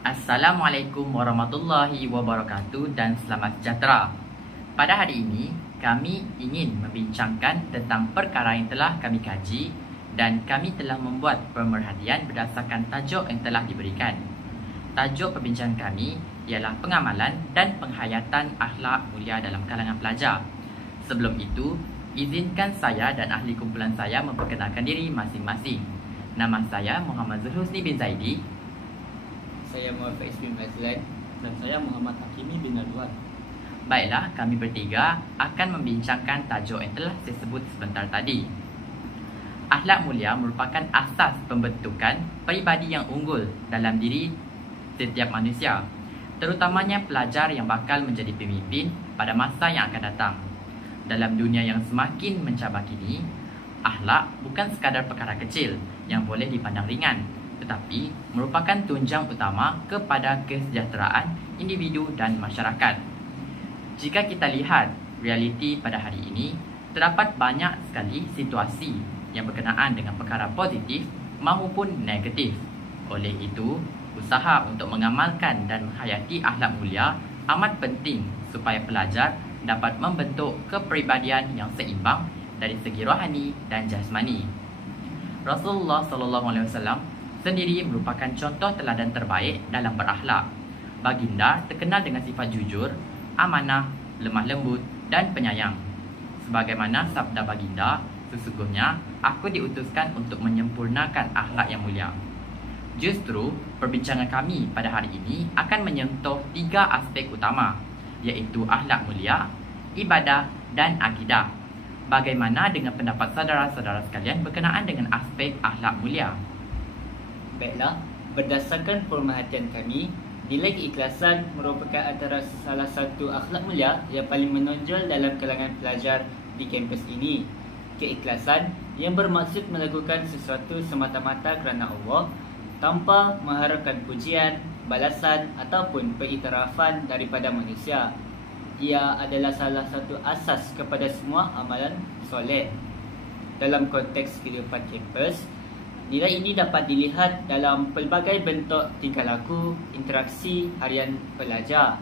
Assalamualaikum warahmatullahi wabarakatuh dan selamat sejahtera. Pada hari ini, kami ingin membincangkan tentang perkara yang telah kami kaji dan kami telah membuat pemerhatian berdasarkan tajuk yang telah diberikan. Tajuk perbincangan kami ialah pengamalan dan penghayatan akhlak mulia dalam kalangan pelajar. Sebelum itu, izinkan saya dan ahli kumpulan saya memperkenalkan diri masing-masing. Nama saya Muhammad Zulhusni bin Zaidi. Saya Muhammad Faiz bin Mazlan. Dan saya Muhammad Hakimi bin Nadwan. Baiklah, kami bertiga akan membincangkan tajuk yang telah saya sebut sebentar tadi. Akhlak mulia merupakan asas pembentukan peribadi yang unggul dalam diri setiap manusia, terutamanya pelajar yang bakal menjadi pemimpin pada masa yang akan datang. Dalam dunia yang semakin mencabar kini, akhlak bukan sekadar perkara kecil yang boleh dipandang ringan, tetapi merupakan tunjang utama kepada kesejahteraan individu dan masyarakat. Jika kita lihat realiti pada hari ini, terdapat banyak sekali situasi yang berkenaan dengan perkara positif maupun negatif. Oleh itu, usaha untuk mengamalkan dan menghayati akhlak mulia amat penting supaya pelajar dapat membentuk kepribadian yang seimbang dari segi rohani dan jasmani. Rasulullah SAW sendiri merupakan contoh teladan terbaik dalam berakhlak. Baginda terkenal dengan sifat jujur, amanah, lemah lembut dan penyayang. Sebagaimana sabda baginda, sesungguhnya aku diutuskan untuk menyempurnakan akhlak yang mulia. Justru, perbincangan kami pada hari ini akan menyentuh 3 aspek utama, iaitu akhlak mulia, ibadah dan akidah. Bagaimana dengan pendapat saudara-saudara sekalian berkenaan dengan aspek akhlak mulia? Baiklah, berdasarkan pemerhatian kami, nilai keikhlasan merupakan antara salah satu akhlak mulia yang paling menonjol dalam kalangan pelajar di kampus ini. Keikhlasan yang bermaksud melakukan sesuatu semata-mata kerana Allah tanpa mengharapkan pujian, balasan ataupun pengiktirafan daripada manusia. Ia adalah salah satu asas kepada semua amalan soleh. Dalam konteks kehidupan kampus, nilai ini dapat dilihat dalam pelbagai bentuk tingkah laku, interaksi harian pelajar.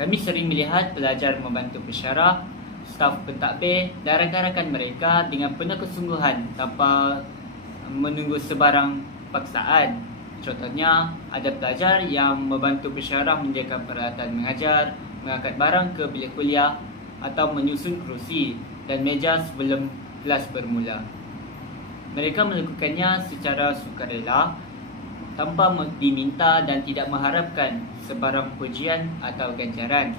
Kami sering melihat pelajar membantu pensyarah, staf pentadbir dan rakan-rakan mereka dengan penuh kesungguhan tanpa menunggu sebarang paksaan. Contohnya, ada pelajar yang membantu pensyarah menyediakan peralatan mengajar, mengangkat barang ke bilik kuliah atau menyusun kerusi dan meja sebelum kelas bermula. Mereka melakukannya secara sukarela, tanpa diminta dan tidak mengharapkan sebarang pujian atau ganjaran.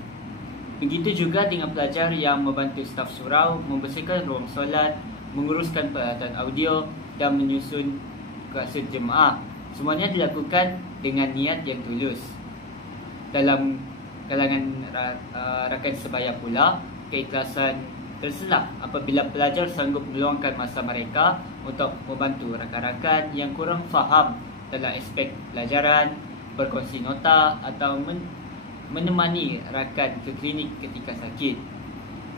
Begitu juga dengan pelajar yang membantu staf surau membersihkan ruang solat, menguruskan peralatan audio dan menyusun kasut jemaah. Semuanya dilakukan dengan niat yang tulus. Dalam kalangan rakan sebaya pula, keikhlasan terselah apabila pelajar sanggup meluangkan masa mereka untuk membantu rakan-rakan yang kurang faham dalam aspek pelajaran, berkongsi nota atau menemani rakan ke klinik ketika sakit.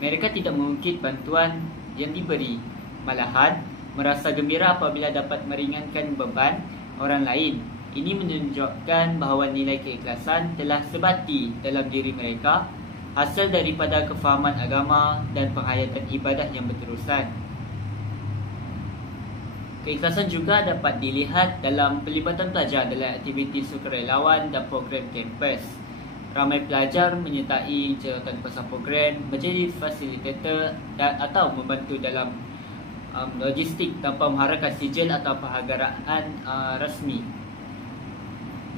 Mereka tidak mengungkit bantuan yang diberi, malahan merasa gembira apabila dapat meringankan beban orang lain. Ini menunjukkan bahawa nilai keikhlasan telah sebati dalam diri mereka, hasil daripada kefahaman agama dan penghayatan ibadah yang berterusan. Keikhlasan juga dapat dilihat dalam pelibatan pelajar dalam aktiviti sukarelawan dan program kampus. Ramai pelajar menyertai jawatan pasal program, menjadi fasilitator atau membantu dalam logistik tanpa mengharapkan sijil atau penghargaan rasmi.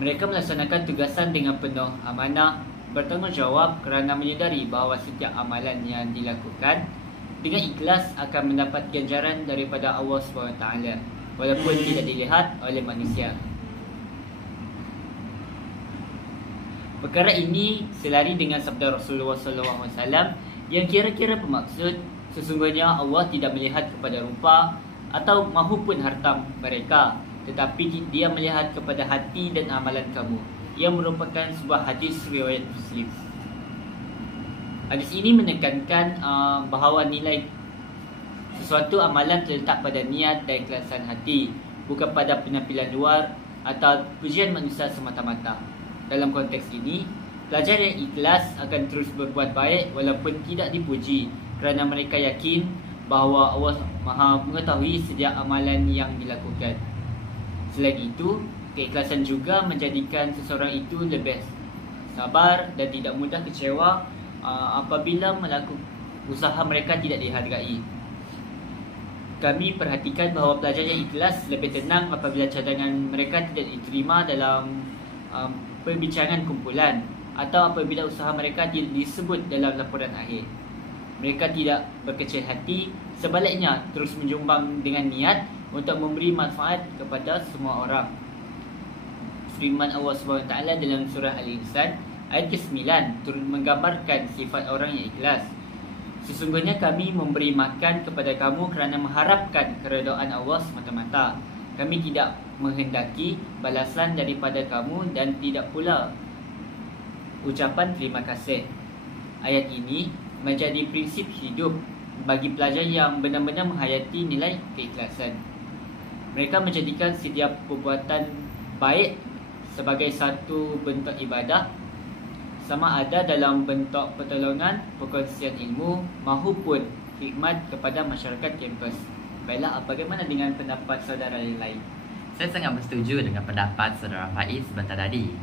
Mereka melaksanakan tugasan dengan penuh amanah, bertanggungjawab kerana menyedari bahawa setiap amalan yang dilakukan dengan ikhlas akan mendapat ganjaran daripada Allah SWT walaupun tidak dilihat oleh manusia. Perkara ini selari dengan sabda Rasulullah SAW yang kira-kira bermaksud sesungguhnya Allah tidak melihat kepada rupa atau mahupun harta mereka, tetapi Dia melihat kepada hati dan amalan kamu. Ia merupakan sebuah hadis riwayat Muslim. Hadis ini menekankan bahawa nilai sesuatu amalan terletak pada niat dan ikhlasan hati, bukan pada penampilan luar atau pujian manusia semata-mata. Dalam konteks ini, pelajar yang ikhlas akan terus berbuat baik walaupun tidak dipuji, kerana mereka yakin bahawa Allah Maha mengetahui setiap amalan yang dilakukan. Selain itu, keikhlasan juga menjadikan seseorang itu lebih sabar dan tidak mudah kecewa apabila melakukan usaha mereka tidak dihargai. Kami perhatikan bahawa pelajar yang ikhlas lebih tenang apabila cadangan mereka tidak diterima dalam perbincangan kumpulan atau apabila usaha mereka tidak disebut dalam laporan akhir. Mereka tidak berkecil hati, sebaliknya terus menyumbang dengan niat untuk memberi manfaat kepada semua orang. Firman Allah SWT dalam surah Al-Insan ayat ke-9 turut menggambarkan sifat orang yang ikhlas. Sesungguhnya kami memberi makan kepada kamu kerana mengharapkan keredaan Allah semata-mata. Kami tidak menghendaki balasan daripada kamu dan tidak pula ucapan terima kasih. Ayat ini menjadi prinsip hidup bagi pelajar yang benar-benar menghayati nilai keikhlasan. Mereka menjadikan setiap perbuatan baik sebagai satu bentuk ibadah, sama ada dalam bentuk pertolongan, perkongsian ilmu maupun khidmat kepada masyarakat kampus. Baiklah, bagaimana dengan pendapat saudara yang lain? Saya sangat bersetuju dengan pendapat saudara Faiz sebentar tadi.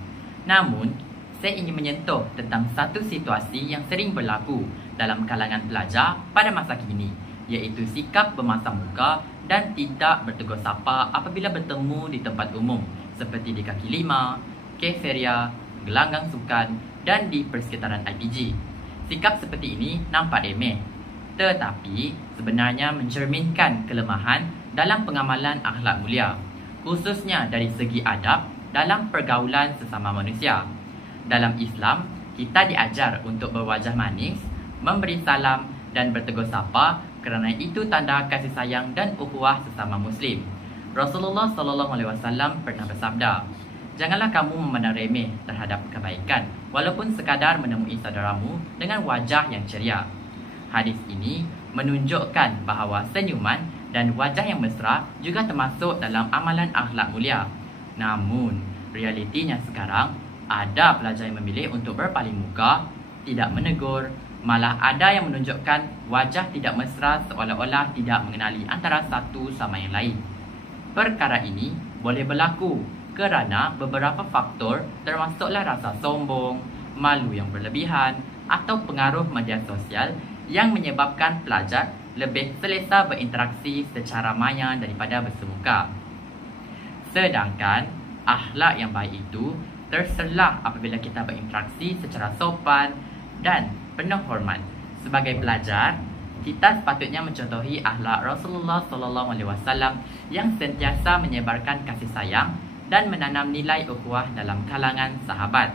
Namun, saya ingin menyentuh tentang satu situasi yang sering berlaku dalam kalangan pelajar pada masa kini, iaitu sikap bermasam muka dan tidak bertegur sapa apabila bertemu di tempat umum seperti di kaki lima, kafeteria, gelanggang sukan dan di persekitaran IPG. Sikap seperti ini nampak remeh, tetapi sebenarnya mencerminkan kelemahan dalam pengamalan akhlak mulia, khususnya dari segi adab dalam pergaulan sesama manusia. Dalam Islam, kita diajar untuk berwajah manis, memberi salam dan bertegur sapa kerana itu tanda kasih sayang dan ukhuwah sesama Muslim. Rasulullah SAW pernah bersabda, "Janganlah kamu memandang remeh terhadap kebaikan, walaupun sekadar menemui saudaramu dengan wajah yang ceria." Hadis ini menunjukkan bahawa senyuman dan wajah yang mesra juga termasuk dalam amalan akhlak mulia. Namun, realitinya sekarang, ada pelajar yang memilih untuk berpaling muka, tidak menegur, malah ada yang menunjukkan wajah tidak mesra seolah-olah tidak mengenali antara satu sama yang lain. Perkara ini boleh berlaku kerana beberapa faktor termasuklah rasa sombong, malu yang berlebihan atau pengaruh media sosial yang menyebabkan pelajar lebih selesa berinteraksi secara maya daripada bersemuka. Sedangkan akhlak yang baik itu terselah apabila kita berinteraksi secara sopan dan penuh hormat. Sebagai pelajar, kita sepatutnya mencontohi akhlak Rasulullah SAW yang sentiasa menyebarkan kasih sayang dan menanam nilai ukhuwah dalam kalangan sahabat.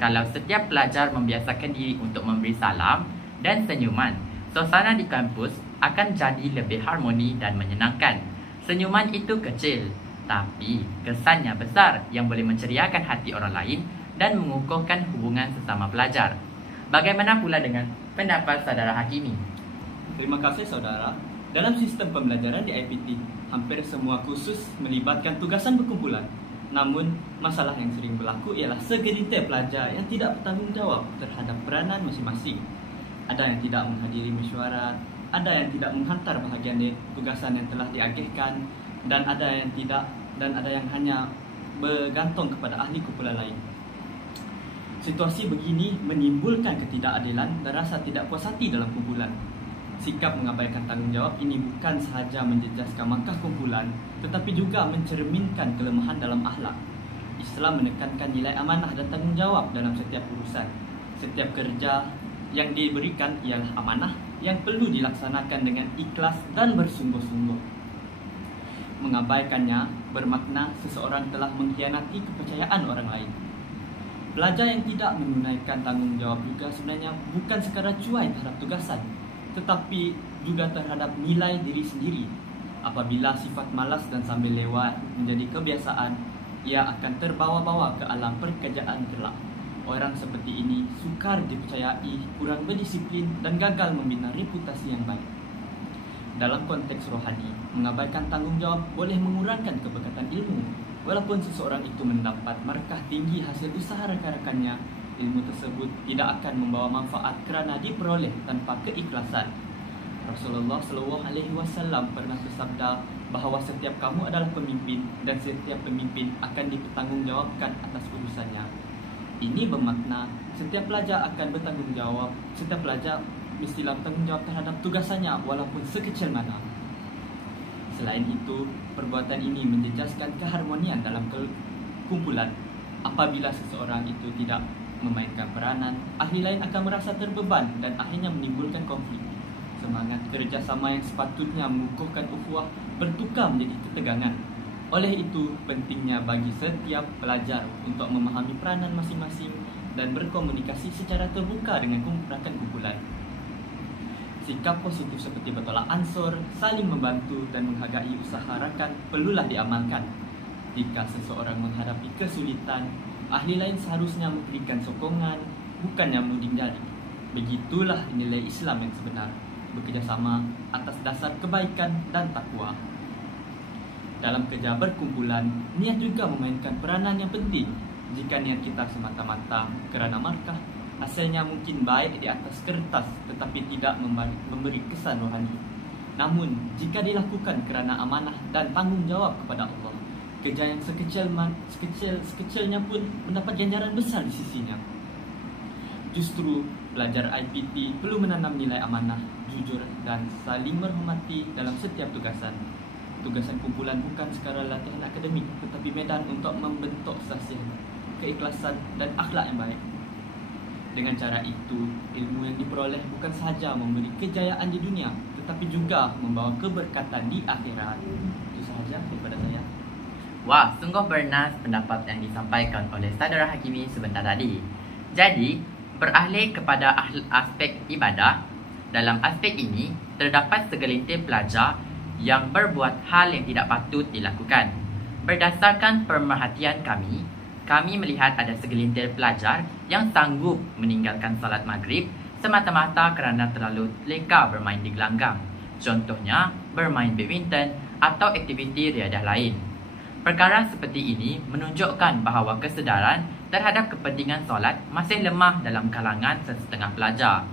Kalau setiap pelajar membiasakan diri untuk memberi salam dan senyuman, suasana di kampus akan jadi lebih harmoni dan menyenangkan. Senyuman itu kecil, tapi kesannya besar yang boleh menceriakan hati orang lain dan mengukuhkan hubungan sesama pelajar. Bagaimana pula dengan pendapat saudara Hakimi? Terima kasih saudara. Dalam sistem pembelajaran di IPT, hampir semua kursus melibatkan tugasan berkumpulan. Namun, masalah yang sering berlaku ialah segelintir pelajar yang tidak bertanggungjawab terhadap peranan masing-masing. Ada yang tidak menghadiri mesyuarat, ada yang tidak menghantar bahagian tugasan yang telah diagihkan, dan ada yang tidak, dan ada yang hanya bergantung kepada ahli kumpulan lain. Situasi begini menimbulkan ketidakadilan dan rasa tidak puas hati dalam kumpulan. Sikap mengabaikan tanggungjawab ini bukan sahaja menjejaskan markah kumpulan, tetapi juga mencerminkan kelemahan dalam akhlak. Islam menekankan nilai amanah dan tanggungjawab dalam setiap urusan. Setiap kerja yang diberikan ialah amanah yang perlu dilaksanakan dengan ikhlas dan bersungguh-sungguh. Mengabaikannya bermakna seseorang telah mengkhianati kepercayaan orang lain. Pelajar yang tidak menunaikan tanggungjawab juga sebenarnya bukan sekadar cuai terhadap tugasan, tetapi juga terhadap nilai diri sendiri. Apabila sifat malas dan sambil lewat menjadi kebiasaan, ia akan terbawa-bawa ke alam pekerjaan kelak. Orang seperti ini sukar dipercayai, kurang berdisiplin dan gagal membina reputasi yang baik. Dalam konteks rohani, mengabaikan tanggungjawab boleh mengurangkan keberkatan ilmu. Walaupun seseorang itu mendapat markah tinggi hasil usaha rakan-rakannya, ilmu tersebut tidak akan membawa manfaat kerana diperoleh tanpa keikhlasan. Rasulullah SAW pernah bersabda bahawa setiap kamu adalah pemimpin dan setiap pemimpin akan dipertanggungjawabkan atas urusannya. Ini bermakna setiap pelajar akan bertanggungjawab, setiap pelajar mestilah bertanggungjawab terhadap tugasannya walaupun sekecil mana. Selain itu, perbuatan ini menjejaskan keharmonian dalam kumpulan. Apabila seseorang itu tidak memainkan peranan, ahli lain akan merasa terbeban dan akhirnya menimbulkan konflik. Semangat kerjasama yang sepatutnya mengukuhkan ukhuwah bertukar menjadi ketegangan. Oleh itu, pentingnya bagi setiap pelajar untuk memahami peranan masing-masing dan berkomunikasi secara terbuka dengan rakan kumpulan. Sikap positif seperti bertolak ansur, saling membantu dan menghargai usaha rakan perlulah diamalkan. Jika seseorang menghadapi kesulitan, ahli lain seharusnya memberikan sokongan, bukannya menuding jari. Begitulah nilai Islam yang sebenar, bekerjasama atas dasar kebaikan dan takwa. Dalam kerja berkumpulan, niat juga memainkan peranan yang penting. Jika niat kita semata-mata kerana markah, hasilnya mungkin baik di atas kertas tetapi tidak memberi kesan rohani. Namun, jika dilakukan kerana amanah dan tanggungjawab kepada Allah, kerja yang sekecilnya pun mendapat ganjaran besar di sisinya. Justru, pelajar IPT perlu menanam nilai amanah, jujur dan saling menghormati dalam setiap tugasan. Tugasan kumpulan bukan sekadar latihan akademik tetapi medan untuk membentuk sahsiah, keikhlasan dan akhlak yang baik. Dengan cara itu, ilmu yang diperoleh bukan sahaja memberi kejayaan di dunia tetapi juga membawa keberkatan di akhirat. Itu sahaja daripada saya. Wah, sungguh bernas pendapat yang disampaikan oleh Saudara Hakimi sebentar tadi. Jadi, beralih kepada aspek ibadah. Dalam aspek ini, terdapat segelintir pelajar yang berbuat hal yang tidak patut dilakukan. Berdasarkan pemerhatian kami melihat ada segelintir pelajar yang sanggup meninggalkan salat maghrib semata-mata kerana terlalu leka bermain di gelanggang. Contohnya, bermain badminton atau aktiviti riadah lain. Perkara seperti ini menunjukkan bahawa kesedaran terhadap kepentingan solat masih lemah dalam kalangan sesetengah pelajar.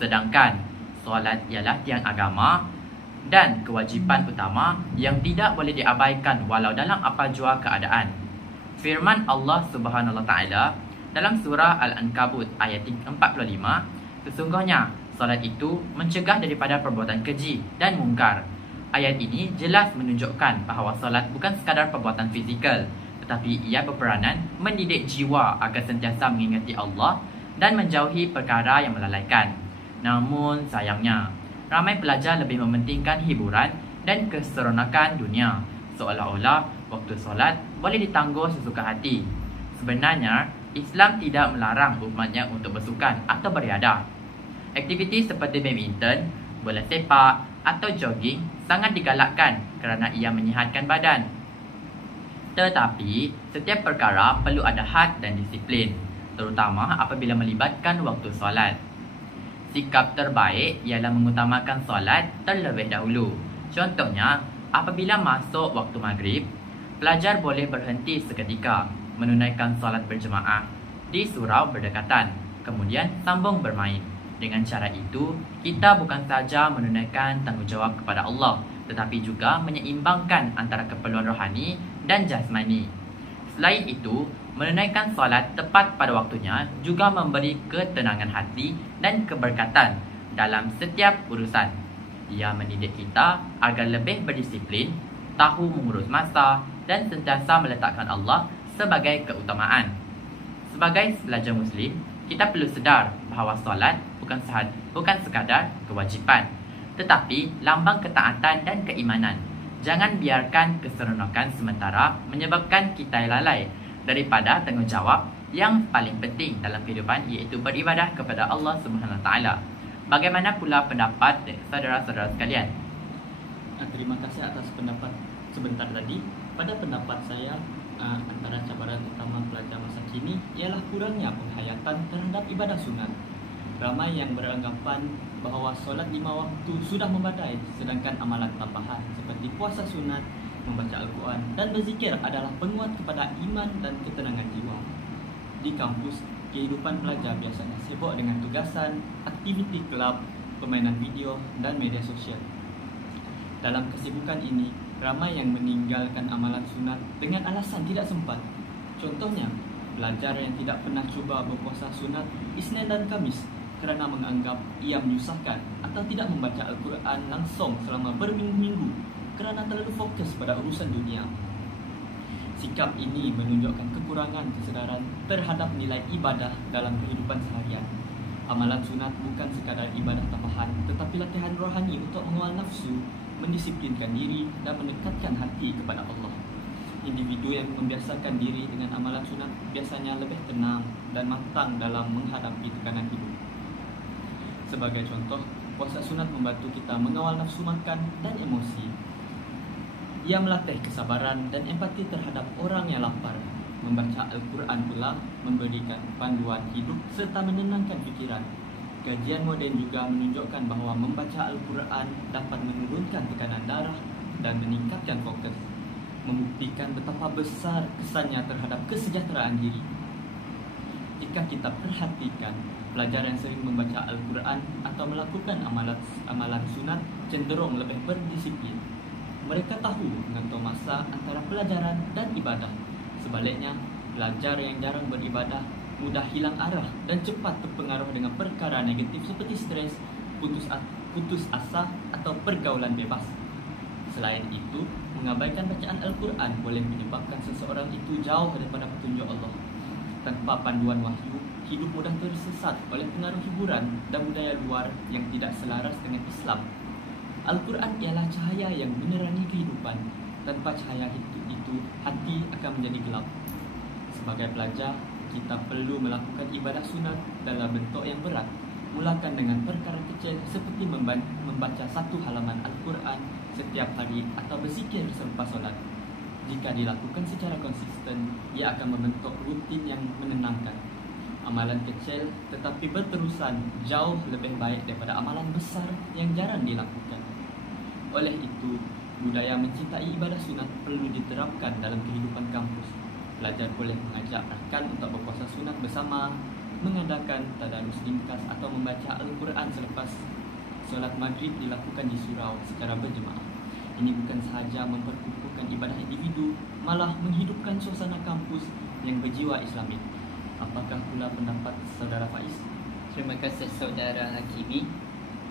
Sedangkan, solat ialah tiang agama dan kewajipan utama yang tidak boleh diabaikan walau dalam apa jua keadaan. Firman Allah Subhanahu Wa Taala dalam surah Al-Ankabut ayat 45, sesungguhnya solat itu mencegah daripada perbuatan keji dan mungkar. Ayat ini jelas menunjukkan bahawa solat bukan sekadar perbuatan fizikal, tetapi ia berperanan mendidik jiwa agar sentiasa mengingati Allah dan menjauhi perkara yang melalaikan. Namun sayangnya, ramai pelajar lebih mementingkan hiburan dan keseronokan dunia, seolah-olah waktu solat boleh ditangguh sesuka hati. Sebenarnya, Islam tidak melarang umatnya untuk bersukan atau beriadah. Aktiviti seperti badminton, bola sepak atau jogging sangat digalakkan kerana ia menyihatkan badan. Tetapi, setiap perkara perlu ada had dan disiplin, terutama apabila melibatkan waktu solat. Sikap terbaik ialah mengutamakan solat terlebih dahulu. Contohnya, apabila masuk waktu maghrib, pelajar boleh berhenti seketika menunaikan solat berjemaah di surau berdekatan, kemudian sambung bermain. Dengan cara itu, kita bukan sahaja menunaikan tanggungjawab kepada Allah, tetapi juga menyeimbangkan antara keperluan rohani dan jasmani. Selain itu, menunaikan solat tepat pada waktunya juga memberi ketenangan hati dan keberkatan dalam setiap urusan. Ia mendidik kita agar lebih berdisiplin, tahu mengurus masa dan sentiasa meletakkan Allah sebagai keutamaan. Sebagai pelajar Muslim, kita perlu sedar bahawa solat bukan sekadar kewajipan, tetapi lambang ketaatan dan keimanan. Jangan biarkan keseronokan sementara menyebabkan kita lalai daripada tanggungjawab yang paling penting dalam kehidupan, iaitu beribadah kepada Allah Subhanahu Wa Taala. Bagaimana pula pendapat saudara-saudara sekalian? Terima kasih atas pendapat sebentar tadi. Pada pendapat saya, antara cabaran utama pelajar masa kini ialah kurangnya penghayatan terhadap ibadah sunat. Ramai yang beranggapan bahawa solat 5 waktu sudah memadai, sedangkan amalan tambahan seperti puasa sunat Membaca Al-Quran dan berzikir adalah penguat kepada iman dan ketenangan jiwa. Di kampus, kehidupan pelajar biasanya sibuk dengan tugasan, aktiviti kelab, permainan video, dan media sosial. Dalam kesibukan ini, ramai yang meninggalkan amalan sunat dengan alasan tidak sempat. Contohnya, pelajar yang tidak pernah cuba berpuasa sunat Isnin dan Khamis kerana menganggap ia menyusahkan atau tidak membaca Al-Quran langsung selama berminggu-minggu kerana terlalu fokus pada urusan dunia. Sikap ini menunjukkan kekurangan kesedaran terhadap nilai ibadah dalam kehidupan seharian. Amalan sunat bukan sekadar ibadah tambahan, tetapi latihan rohani untuk mengawal nafsu, mendisiplinkan diri dan mendekatkan hati kepada Allah. Individu yang membiasakan diri dengan amalan sunat biasanya lebih tenang dan matang dalam menghadapi tekanan hidup. Sebagai contoh, puasa sunat membantu kita mengawal nafsu makan dan emosi. Ia melatih kesabaran dan empati terhadap orang yang lapar. Membaca Al-Quran pula memberikan panduan hidup serta menenangkan fikiran. Kajian moden juga menunjukkan bahawa membaca Al-Quran dapat menurunkan tekanan darah dan meningkatkan fokus, membuktikan betapa besar kesannya terhadap kesejahteraan diri. Jika kita perhatikan, pelajar yang sering membaca Al-Quran atau melakukan amalan sunat cenderung lebih berdisiplin. Mereka tahu mengatur masa antara pelajaran dan ibadah. Sebaliknya, pelajar yang jarang beribadah mudah hilang arah dan cepat terpengaruh dengan perkara negatif seperti stres, putus asa atau pergaulan bebas. Selain itu, mengabaikan bacaan Al-Quran boleh menyebabkan seseorang itu jauh daripada petunjuk Allah. Tanpa panduan wahyu, hidup mudah tersesat oleh pengaruh hiburan dan budaya luar yang tidak selaras dengan Islam. Al-Quran ialah cahaya yang menerangi kehidupan. Tanpa cahaya itu hati akan menjadi gelap. Sebagai pelajar, kita perlu melakukan ibadah sunat dalam bentuk yang berat. Mulakan dengan perkara kecil seperti membaca satu halaman Al-Quran setiap hari atau berzikir selepas solat. Jika dilakukan secara konsisten, ia akan membentuk rutin yang menenangkan. Amalan kecil tetapi berterusan jauh lebih baik daripada amalan besar yang jarang dilakukan. Oleh itu, budaya mencintai ibadah sunat perlu diterapkan dalam kehidupan kampus. Pelajar boleh mengajak rakan untuk berpuasa sunat bersama, mengadakan tadarus ringkas atau membaca Al-Quran selepas solat maghrib dilakukan di surau secara berjemaah. Ini bukan sahaja memperkukuhkan ibadah individu, malah menghidupkan suasana kampus yang berjiwa Islamik. Apakah pula pendapat saudara Faiz? Terima kasih saudara Hakimi.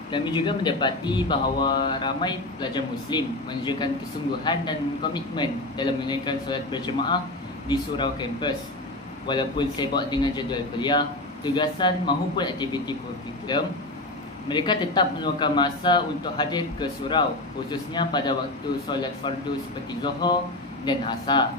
Kami juga mendapati bahawa ramai pelajar Muslim menunjukkan kesungguhan dan komitmen dalam menunaikan solat berjemaah di surau kampus. Walaupun sibuk dengan jadual kuliah, tugasan maupun aktiviti kurikulum, mereka tetap meluangkan masa untuk hadir ke surau, khususnya pada waktu solat fardu seperti Zuhur dan Asar.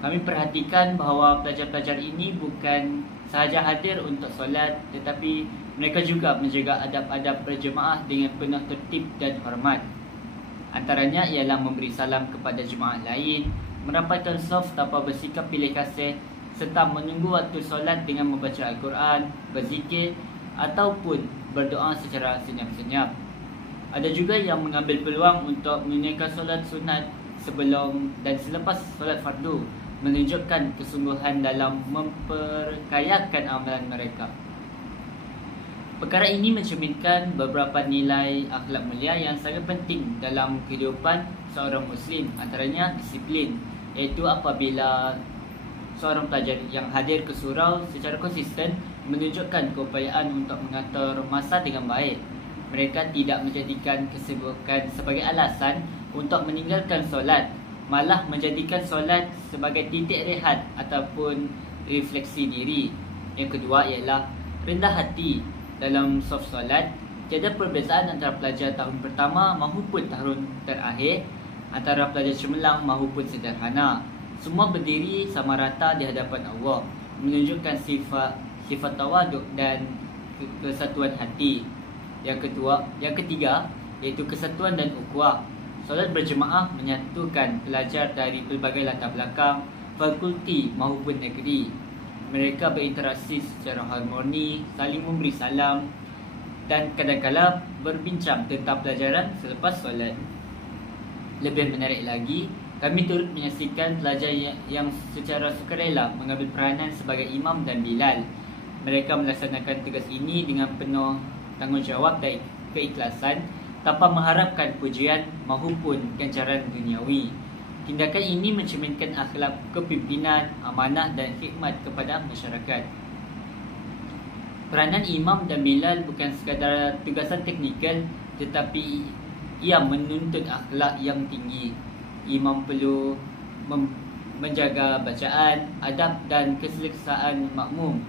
Kami perhatikan bahawa pelajar-pelajar ini bukan sahaja hadir untuk solat, tetapi mereka juga menjaga adab-adab berjemaah dengan penuh tertib dan hormat. Antaranya ialah memberi salam kepada jemaah lain, merapatkan saf tanpa bersikap pilih kasih, serta menunggu waktu solat dengan membaca Al-Quran, berzikir ataupun berdoa secara senyap-senyap. Ada juga yang mengambil peluang untuk menunaikan solat sunat sebelum dan selepas solat fardu, menunjukkan kesungguhan dalam memperkayakan amalan mereka. Perkara ini mencerminkan beberapa nilai akhlak mulia yang sangat penting dalam kehidupan seorang Muslim, antaranya disiplin, iaitu apabila seorang pelajar yang hadir ke surau secara konsisten menunjukkan keupayaan untuk mengatur masa dengan baik. Mereka tidak menjadikan kesibukan sebagai alasan untuk meninggalkan solat, malah menjadikan solat sebagai titik rehat ataupun refleksi diri. Yang kedua ialah rendah hati. Dalam saf solat, tiada perbezaan antara pelajar tahun pertama maupun tahun terakhir, antara pelajar cemerlang maupun sederhana. Semua berdiri sama rata di hadapan Allah, menunjukkan sifat tawaduk dan kesatuan hati. Yang ketiga iaitu kesatuan dan ukhuwah. Solat berjemaah menyatukan pelajar dari pelbagai latar belakang, fakulti maupun negeri. Mereka berinteraksi secara harmoni, saling memberi salam dan kadang-kadang berbincang tentang pelajaran selepas solat. Lebih menarik lagi, Kami turut menyaksikan pelajar yang secara sukarela mengambil peranan sebagai imam dan bilal. Mereka melaksanakan tugas ini dengan penuh tanggungjawab dan keikhlasan tanpa mengharapkan pujian maupun ganjaran duniawi. Tindakan ini mencerminkan akhlak kepimpinan, amanah dan khidmat kepada masyarakat. Peranan imam dan bilal bukan sekadar tugasan teknikal, tetapi ia menuntut akhlak yang tinggi. Imam perlu menjaga bacaan, adab dan keselesaan makmum.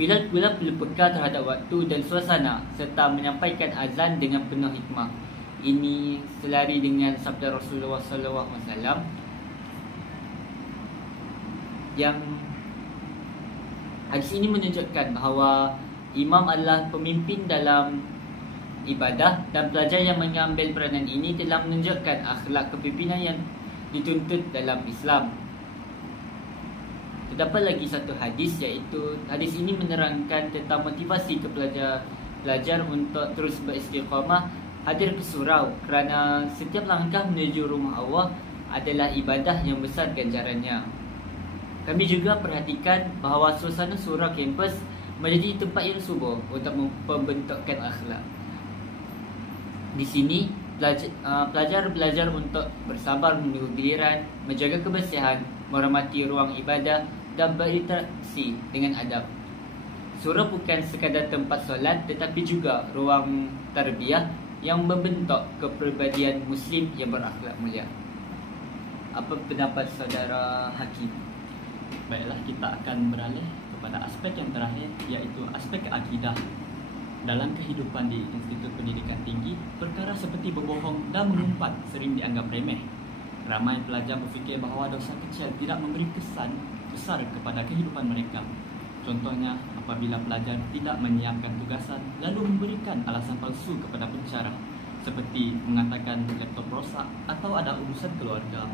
Bilal pula perlu peka terhadap waktu dan suasana serta menyampaikan azan dengan penuh hikmah. Ini selari dengan sabda Rasulullah SAW yang hadis ini menunjukkan bahawa imam adalah pemimpin dalam ibadah dan pelajar yang mengambil peranan ini telah menunjukkan akhlak kepimpinan yang dituntut dalam Islam. Terdapat lagi satu hadis, iaitu hadis ini menerangkan tentang motivasi ke pelajar untuk terus beristiqamah hadir ke surau kerana setiap langkah menuju rumah Allah adalah ibadah yang besar ganjarannya. Kami juga perhatikan bahawa suasana surau kampus menjadi tempat yang subur untuk membentukkan akhlak. Di sini pelajar belajar untuk bersabar menunggu giliran, menjaga kebersihan, menghormati ruang ibadah dan berinteraksi dengan adab. Surau bukan sekadar tempat solat tetapi juga ruang tarbiyah yang membentuk kepribadian Muslim yang berakhlak mulia. Apa pendapat saudara Hakim? Baiklah, kita akan beralih kepada aspek yang terakhir, iaitu aspek akidah. Dalam kehidupan di Institut Pendidikan Tinggi, perkara seperti berbohong dan mengumpat sering dianggap remeh. Ramai pelajar berfikir bahawa dosa kecil tidak memberi kesan besar kepada kehidupan mereka. Contohnya, apabila pelajar tidak menyiapkan tugasan lalu memberikan alasan palsu kepada pensyarah, seperti mengatakan laptop rosak atau ada urusan keluarga,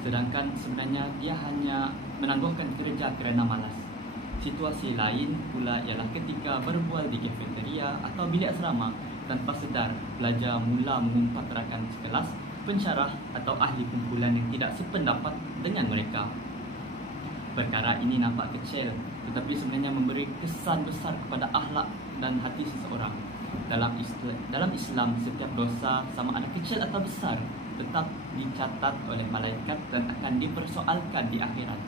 sedangkan sebenarnya dia hanya menangguhkan kerja kerana malas. Situasi lain pula ialah ketika berbual di kafeteria atau bilik asrama, tanpa sedar pelajar mula mengumpat rakan sekelas, pensyarah atau ahli kumpulan yang tidak sependapat dengan mereka. Perkara ini nampak kecil, tetapi sebenarnya memberi kesan besar kepada akhlak dan hati seseorang. Dalam Islam, setiap dosa sama ada kecil atau besar tetap dicatat oleh malaikat dan akan dipersoalkan di akhirat.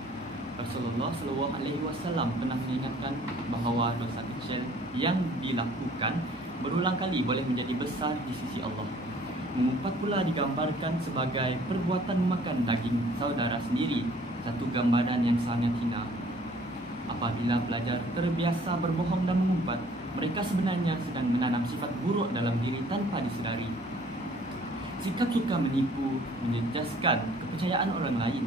Rasulullah SAW pernah mengingatkan bahawa dosa kecil yang dilakukan berulang kali boleh menjadi besar di sisi Allah. Mengumpat pula digambarkan sebagai perbuatan memakan daging saudara sendiri, satu gambaran yang sangat hina. Apabila pelajar terbiasa berbohong dan mengumpat, mereka sebenarnya sedang menanam sifat buruk dalam diri tanpa disedari. Sikap suka menipu menjejaskan kepercayaan orang lain.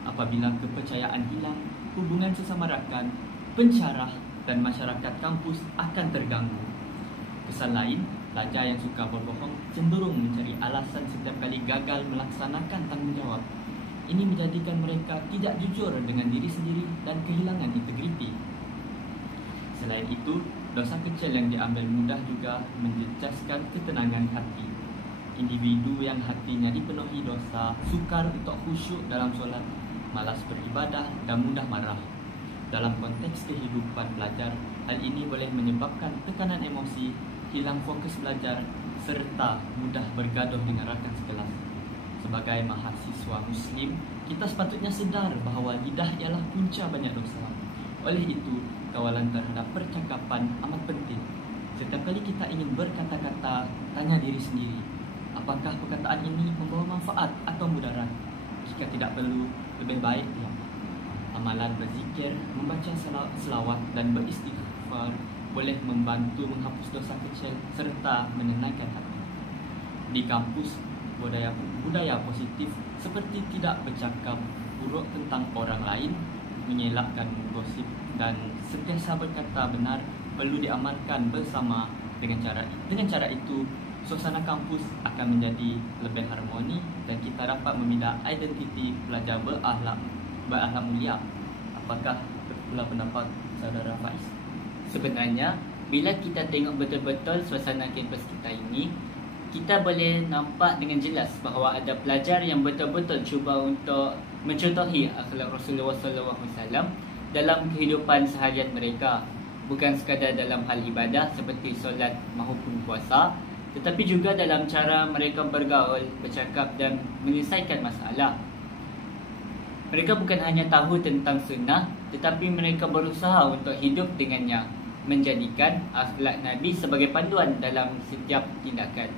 Apabila kepercayaan hilang, hubungan sesama rakan, pensyarah dan masyarakat kampus akan terganggu. Kesan lain, pelajar yang suka berbohong cenderung mencari alasan setiap kali gagal melaksanakan tanggungjawab. Ini menjadikan mereka tidak jujur dengan diri sendiri dan kehilangan integriti. Selain itu, dosa kecil yang diambil mudah juga menjejaskan ketenangan hati. Individu yang hatinya dipenuhi dosa, sukar untuk khusyuk dalam solat, malas beribadah dan mudah marah. Dalam konteks kehidupan pelajar, hal ini boleh menyebabkan tekanan emosi, hilang fokus belajar, serta mudah bergaduh dengan rakan sekelas. Sebagai mahasiswa Muslim, kita sepatutnya sedar bahawa lidah ialah punca banyak dosa. Oleh itu, kawalan terhadap percakapan amat penting. Setiap kali kita ingin berkata-kata, tanya diri sendiri, apakah perkataan ini membawa manfaat atau mudarat? Jika tidak perlu, lebih baik diam. Amalan berzikir, membaca selawat dan beristighfar boleh membantu menghapus dosa kecil serta menenangkan hati. Di kampus, budaya positif seperti tidak bercakap buruk tentang orang lain, mengelakkan gosip dan sentiasa berkata benar perlu diamalkan bersama. Dengan cara itu, suasana kampus akan menjadi lebih harmoni dan kita dapat memindah identiti pelajar berakhlak mulia. Apakah pula pendapat saudara Faiz? Sebenarnya, bila kita tengok betul-betul suasana kampus kita ini, kita boleh nampak dengan jelas bahawa ada pelajar yang betul-betul cuba untuk mencontohi akhlak Rasulullah SAW dalam kehidupan seharian mereka, bukan sekadar dalam hal ibadah seperti solat maupun puasa, tetapi juga dalam cara mereka bergaul, bercakap dan menyelesaikan masalah. Mereka bukan hanya tahu tentang sunnah, tetapi mereka berusaha untuk hidup dengannya, menjadikan akhlak Nabi sebagai panduan dalam setiap tindakan.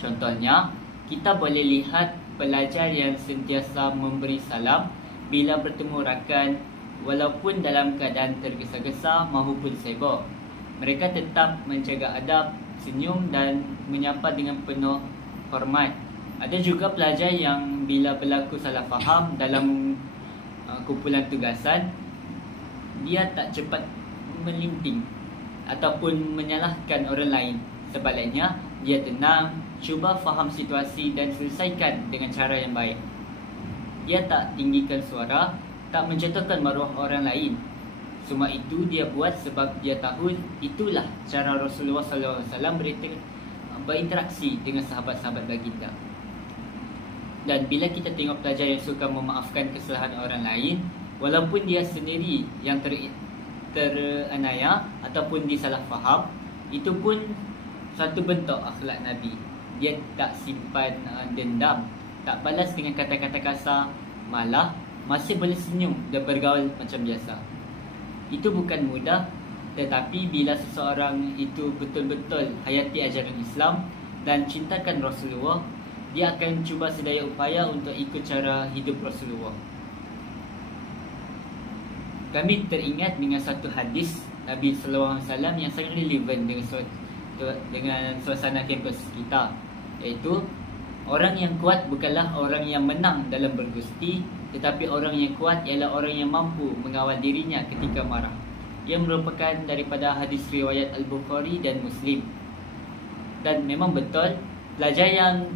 Contohnya, kita boleh lihat pelajar yang sentiasa memberi salam bila bertemu rakan walaupun dalam keadaan tergesa-gesa maupun sibuk. Mereka tetap menjaga adab, senyum dan menyapa dengan penuh hormat. Ada juga pelajar yang bila berlaku salah faham dalam kumpulan tugasan, dia tak cepat melinting ataupun menyalahkan orang lain. Sebaliknya, dia tenang, cuba faham situasi dan selesaikan dengan cara yang baik. Dia tak tinggikan suara, tak menjatuhkan maruah orang lain. Semua itu dia buat sebab dia tahu itulah cara Rasulullah SAW berinteraksi dengan sahabat-sahabat baginda. Dan bila kita tengok pelajar yang suka memaafkan kesalahan orang lain, walaupun dia sendiri yang teranaya ataupun disalah faham, itu pun satu bentuk akhlak Nabi. Dia tak simpan dendam, tak balas dengan kata-kata kasar, malah masih boleh senyum dan bergaul macam biasa. Itu bukan mudah, tetapi bila seseorang itu betul-betul hayati ajaran Islam dan cintakan Rasulullah, dia akan cuba sedaya upaya untuk ikut cara hidup Rasulullah. Kami teringat dengan satu hadis Nabi SAW yang sangat relevan dengan suasana kampus kita, iaitu orang yang kuat bukanlah orang yang menang dalam bergusti, tetapi orang yang kuat ialah orang yang mampu mengawal dirinya ketika marah. Ia merupakan daripada hadis riwayat Al-Bukhari dan Muslim. Dan memang betul, pelajar yang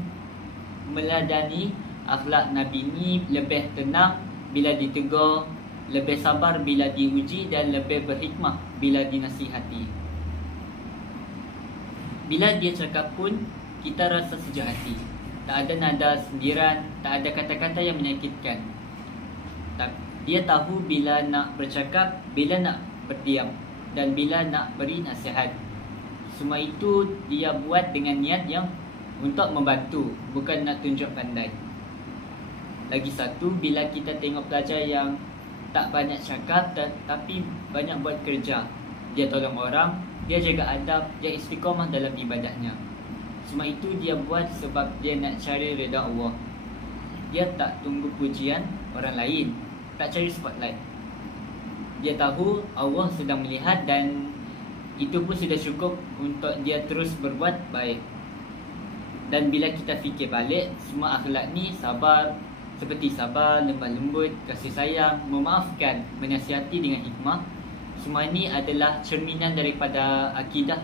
meladani akhlak Nabi ni lebih tenang bila ditegur, lebih sabar bila diuji dan lebih berhikmah bila dinasihati. Bila dia cakap pun, kita rasa sejuk hati. Tak ada nada sindiran, tak ada kata-kata yang menyakitkan. Dia tahu bila nak bercakap, bila nak berdiam dan bila nak beri nasihat. Semua itu dia buat dengan niat yang untuk membantu, bukan nak tunjuk pandai. Lagi satu, bila kita tengok pelajar yang tak banyak cakap tapi banyak buat kerja, dia tolong orang, dia jaga adab, dia istiqamah dalam ibadahnya. Semua itu dia buat sebab dia nak cari redha Allah. Dia tak tunggu pujian orang lain, tak cari spotlight. Dia tahu Allah sedang melihat dan itu pun sudah cukup untuk dia terus berbuat baik. Dan bila kita fikir balik, semua akhlak ni seperti sabar, lemah lembut, kasih sayang, memaafkan, menasihati dengan hikmah, semua ini adalah cerminan daripada akidah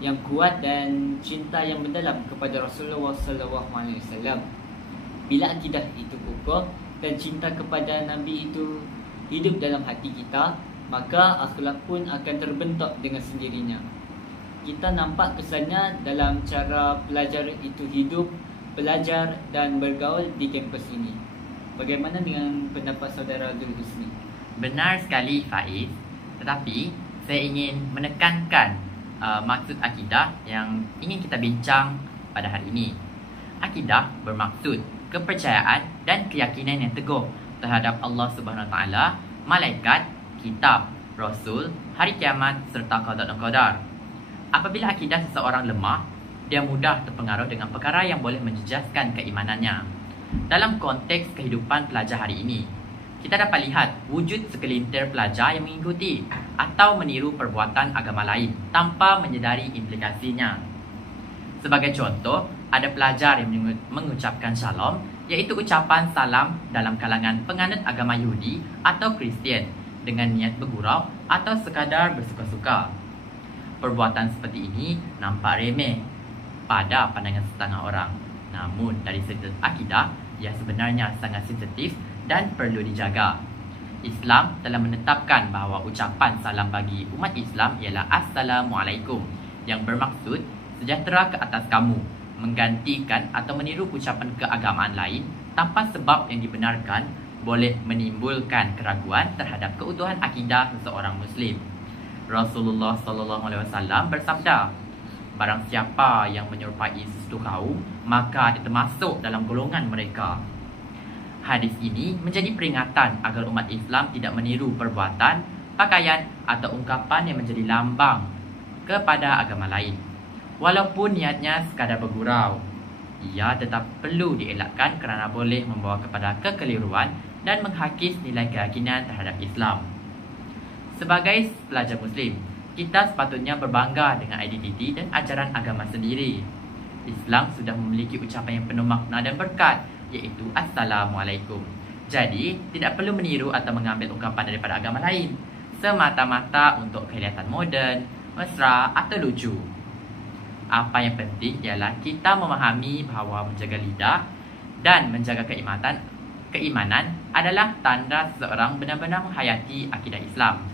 yang kuat dan cinta yang mendalam kepada Rasulullah SAW. Bila akidah itu kukuh dan cinta kepada Nabi itu hidup dalam hati kita, maka akhlak pun akan terbentuk dengan sendirinya. Kita nampak kesannya dalam cara pelajar itu hidup, belajar dan bergaul di kampus ini. Bagaimana dengan pendapat saudara Abdul Husni? Benar sekali Faiz, tetapi saya ingin menekankan maksud akidah yang ingin kita bincang pada hari ini. Akidah bermaksud kepercayaan dan keyakinan yang teguh terhadap Allah Subhanahu Wa Taala, malaikat, kitab, rasul, hari kiamat serta qada dan qadar. Apabila akidah seseorang lemah, dia mudah terpengaruh dengan perkara yang boleh menjejaskan keimanannya. Dalam konteks kehidupan pelajar hari ini, kita dapat lihat wujud segelintir pelajar yang mengikuti atau meniru perbuatan agama lain tanpa menyedari implikasinya. Sebagai contoh, ada pelajar yang mengucapkan shalom, iaitu ucapan salam dalam kalangan penganut agama Yahudi atau Kristian dengan niat bergurau atau sekadar bersuka-suka. Perbuatan seperti ini nampak remeh pada pandangan setengah orang. Namun dari segi akidah, ia sebenarnya sangat sensitif dan perlu dijaga. Islam telah menetapkan bahawa ucapan salam bagi umat Islam ialah Assalamualaikum, yang bermaksud sejahtera ke atas kamu, menggantikan atau meniru ucapan keagamaan lain tanpa sebab yang dibenarkan boleh menimbulkan keraguan terhadap keutuhan akidah seseorang Muslim. Rasulullah SAW bersabda, barang siapa yang menyerupai sesuatu kaum, maka dia termasuk dalam golongan mereka. Hadis ini menjadi peringatan agar umat Islam tidak meniru perbuatan, pakaian atau ungkapan yang menjadi lambang kepada agama lain. Walaupun niatnya sekadar bergurau, ia tetap perlu dielakkan kerana boleh membawa kepada kekeliruan dan menghakis nilai keyakinan terhadap Islam. Sebagai pelajar Muslim, kita sepatutnya berbangga dengan identiti dan ajaran agama sendiri. Islam sudah memiliki ucapan yang penuh makna dan berkat, iaitu Assalamualaikum. Jadi, tidak perlu meniru atau mengambil ungkapan daripada agama lain semata-mata untuk kelihatan moden, mesra atau lucu. Apa yang penting ialah kita memahami bahawa menjaga lidah dan menjaga keimanan adalah tanda seseorang benar-benar menghayati akidah Islam.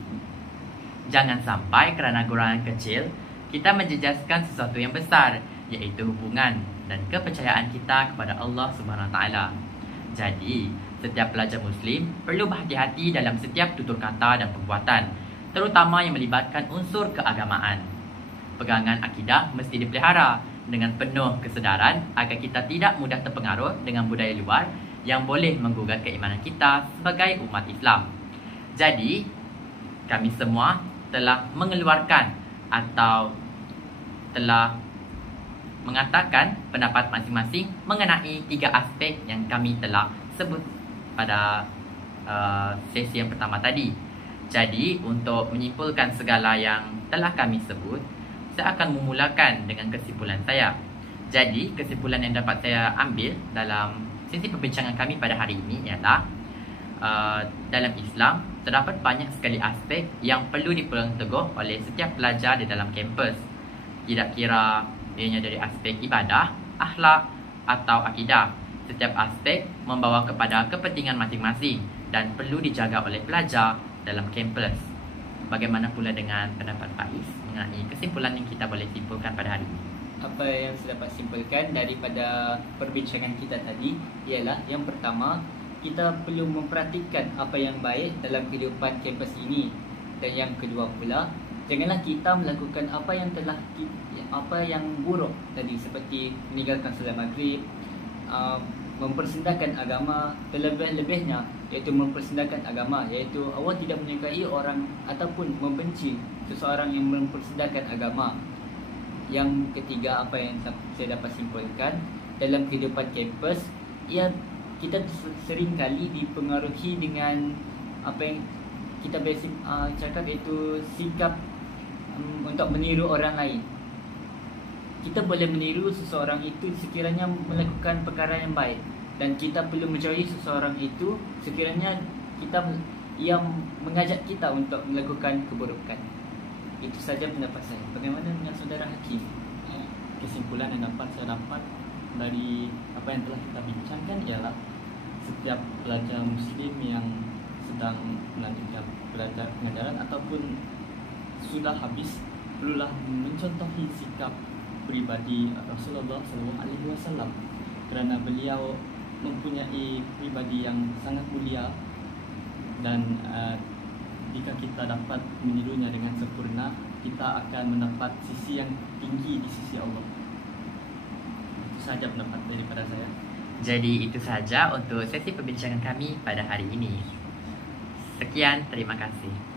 Jangan sampai kerana gurangan kecil kita menjejaskan sesuatu yang besar, iaitu hubungan dan kepercayaan kita kepada Allah SWT. Jadi, setiap pelajar Muslim perlu berhati-hati dalam setiap tutur kata dan perbuatan, terutama yang melibatkan unsur keagamaan. Pegangan akidah mesti dipelihara dengan penuh kesedaran agar kita tidak mudah terpengaruh dengan budaya luar yang boleh menggugat keimanan kita sebagai umat Islam. Jadi, kami semua telah mengeluarkan atau telah mengatakan pendapat masing-masing mengenai 3 aspek yang kami telah sebut pada sesi yang pertama tadi. Jadi, untuk menyimpulkan segala yang telah kami sebut, saya akan memulakan dengan kesimpulan saya. Jadi, kesimpulan yang dapat saya ambil dalam sesi perbincangan kami pada hari ini ialah dalam Islam terdapat banyak sekali aspek yang perlu dipegang teguh oleh setiap pelajar di dalam kampus. Tidak kira ianya dari aspek ibadah, akhlak atau akidah. Setiap aspek membawa kepada kepentingan masing-masing dan perlu dijaga oleh pelajar dalam kampus. Bagaimana pula dengan pendapat Faiz mengenai kesimpulan yang kita boleh simpulkan pada hari ini? Apa yang saya dapat simpulkan daripada perbincangan kita tadi ialah yang pertama, kita perlu memperhatikan apa yang baik dalam kehidupan kampus ini. Dan yang kedua pula, janganlah kita melakukan apa yang buruk tadi, seperti meninggalkan solat maghrib, mempersendakan agama, terlebih-lebihnya iaitu mempersendakan agama, iaitu Allah tidak menyukai orang ataupun membenci seseorang yang mempersendakan agama. Yang ketiga, apa yang saya dapat simpulkan dalam kehidupan kampus, kita sering kali dipengaruhi dengan apa yang kita biasa cakap, iaitu sikap untuk meniru orang lain. Kita boleh meniru seseorang itu sekiranya melakukan perkara yang baik, dan kita perlu menjauhi seseorang itu sekiranya yang mengajak kita untuk melakukan keburukan. Itu saja pendapat saya. Bagaimana dengan saudara Hakim? Kesimpulan yang dapat saya dapat dari apa yang telah kita bincangkan ialah setiap pelajar Muslim yang sedang melanjutkan belajar pengajaran ataupun sudah habis perlulah mencontohi sikap pribadi Rasulullah SAW, kerana beliau mempunyai pribadi yang sangat mulia dan jika kita dapat menirunya dengan sempurna, kita akan mendapat sisi yang tinggi di sisi Allah. Itu sahaja pendapat daripada saya. Jadi itu sahaja untuk sesi perbincangan kami pada hari ini. Sekian, terima kasih.